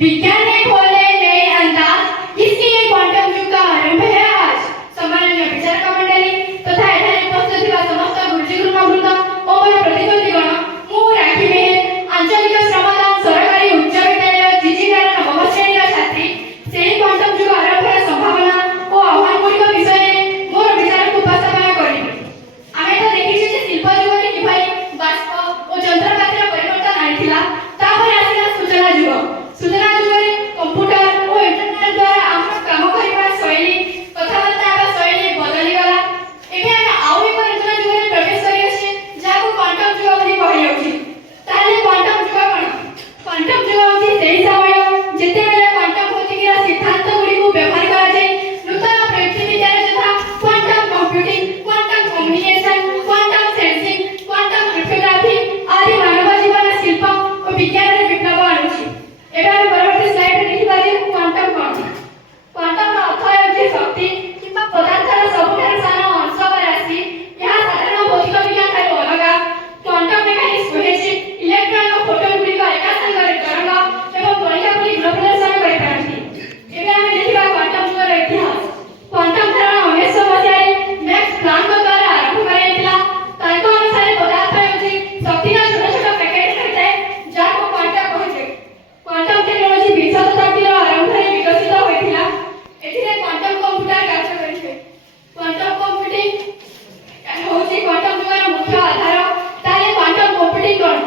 विज्ञान ने खोले नए अंदाज, इसलिए क्वांटम युग का आरंभ है आज। सम्माननीय विचारक मंडली तथा एठारे उपस्थित थिबा समस्त गुरुजी गुरुमावृंद ओ मोर प्रतिद्वंदीगण, मु राखी मेहर आंचलिक श्रमदान सरकारी उच्च विद्यालय जिजिंगार नवम श्रेणीर छात्री सेही क्वांटम युग आरंभर संभावना ओ आह्वान गुड़िक विषय मोर विचार को उपस्थापन करिबि। आमे तो देखिछि जे शिल्प युगरे किभाई बाष्प ओ यंत्रपातिर परिवर्तन आइथिला, तापर आसिला सूचना युग। सूचना युगरे कंप्यूटर ओ इंटरनेट द्वारा आम काम करिबा शैली कथाबार्ता बा शैली बदली गला। एबे आमे आउ एक नूतन युगरे प्रवेश करि अछि जाको क्वांटम युग बोली कहि जाउछि। ताले क्वांटम युग कोन? क्वांटम युग होछि सेही समय जेते बेले क्वांटम भौतिकीर सिद्धांत गुडी को व्यवहार करा जाय नूतन प्रयुक्ति विज्ञान तथा quantum computing, quantum communication, quantum sensing, quantum cryptography आदि मानव जीवन शिल्प और विज्ञान रे विप्लव आनुछि। एबे हम परवर्ती स्लाइड रे देखिबा जे क्वांटम कोन। क्वांटम रो अर्थ हेउछि शक्ति किंबा पदार्थर सबुठार सानो अंश वा राशि। यह साधारण भौतिक विज्ञान ठाରୁ अलगा। क्वांटम मेकानिक्स कहेछि इलेक्ट्रॉन और फोटॉन गुडी का एका संगरे तरंग एवं कणिका परि ग्रह प्रदर्शन करि पारନ୍ତି। एबे हम देखिबा क्वांटम युगर इतिहास। क्वांटम धारणा 1900 मसिहारे मैक्स प्लांक द्वारा आरंभ कराइतिला। ताଙ୍କ अनुसार पदार्थ हेउछि शक्तिर छोट छोट पैकेट होइଥାଏ जाको क्वांटम कहाଯାଏ। क्वांटम टेक्नोलॉजी 20 शताब्दीर आरंभरे विकसित होइतिला। एथिरे क्वांटम कंप्यूटर कार्य करिছে। क्वांटम कंप्यूटिंग होछि क्वांटम युगर मुख्य आधार। ताले क्वांटम कंप्यूटिंग कोन?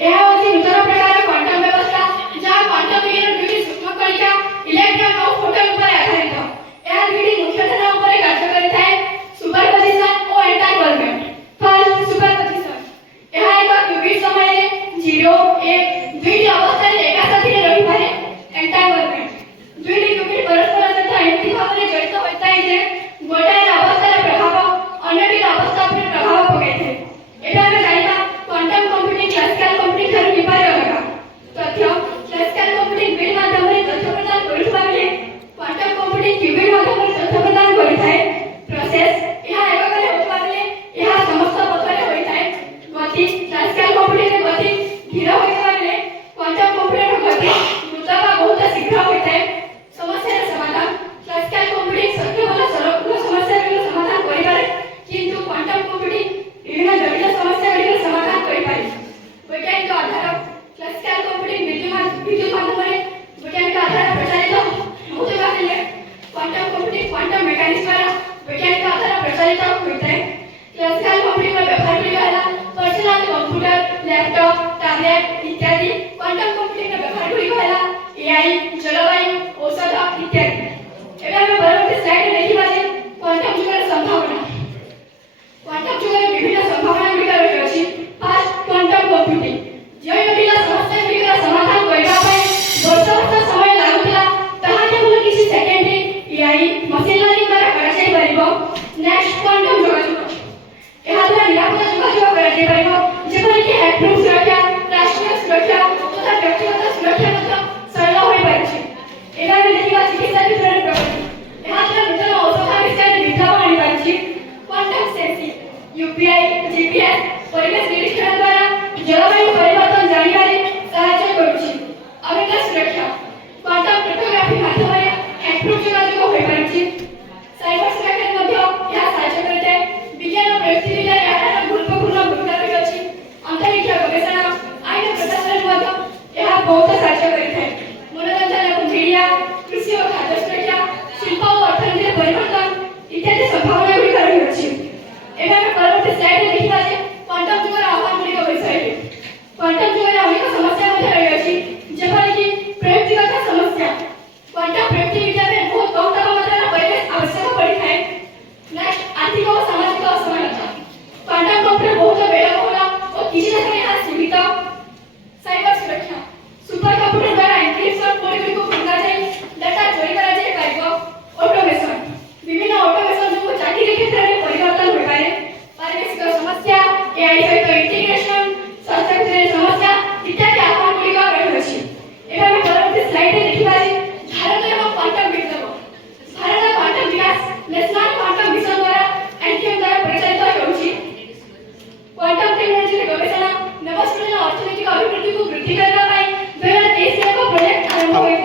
एहा होछि नूतन प्रकार क्वांटम व्यवस्था जा क्वांटम विज्ञान दुटी सूक्ष्म कणिका इलेक्ट्रॉन और फोटॉन पर आधारित। एहा दुटी मुख्य धारणा पर कार्य करिଥାଏ सुपरपोजिशन और एंटांगलमेंट। First superposition. एहा एक क्यूबिट समय रे 0 1 दुटी अवस्था रे एका साथी रे रहि पारे। एंटांगलमेंट दुटी क्यूबिट परस्पर सहित एमिति भाबरे जड़ित होइଥାଏ जे गोटाय अवस्थार प्रभाव अन्यटी अवस्था पर प्रभाव पकाइଥାଏ। एटा हम जानिबा क्वांटम कंप्यूटिंग क्लासिकल कंप्यूटिंग ठाରୁ किपरि अलगा। तथ्य क्लासिकल कंप्यूटिंग बिट माध्यमरे तथ्य प्रदान करिथबा बेले क्वांटम कंप्यूटिंग क्यूबिट माध्यमरे तथ्य प्रदान करिଥାଏ। प्रोसेस एहा एककरे होतबा बेले एहा समस्त पथरे होइଥାଏ। गति क्लासिकल कंप्यूटिंग रे गति धीर होइथबा बेले क्वांटम कंप्यूटिंग रो गति द्रुत बा बहुत शीघ्र होइଥାଏ। समस्यार समाधान क्लासिकल कंप्यूटिंग सत्य वाला सरल समस्या रो समाधान करि पारे, किंतु क्वांटम कंप्यूटिंग विभिन्न जटिल समस्या रो समाधान करि पारे। वैज्ञानिक आधार क्लासिकल कंप्यूटिंग विद्युत माध्यमरे वैज्ञानिक आधार प्रचारित होतबा बेले क्वांटम कंप्यूटिंग क्वांटम मेकानिक्स द्वारा वैज्ञानिक आधार प्रचारित होइଥାଏ। क्लासिकल कंप्यूटिंग रो व्यवहार करिबा हला पर्सनल कंप्यूटर, लैपटॉप, टैबलेट इत्यादि। क्वांटम कंप्यूटिंग रो व्यवहार करिबा हला एआई, जलवायु, औषध इत्यादि। एबे हम परवर्ती स्लाइड देखिबा जे क्वांटम युगर संभावना। क्वांटम युगर विभिन्न संभावना गुडी रहि अछि। फर्स्ट क्वांटम कंप्यूटिंग जे जटिल समस्या गुडी समाधान करिबा पय वर्ष समय लागुतिला ताहा केवल किछि सेकेंड रे एआई मशीन लर्निंग द्वारा करा जाय परिबो। Next quantum जोगाजोग। एहा द्वारा निरापद जोगाजोग करा जाय परिबो, जेपरि कि हैकप्रूफ सुरक्षा, राष्ट्रीय सुरक्षा तथा व्यक्तिगत सुरक्षा मध्य सरल होई पारिछि।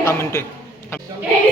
थांब मिनिटे हे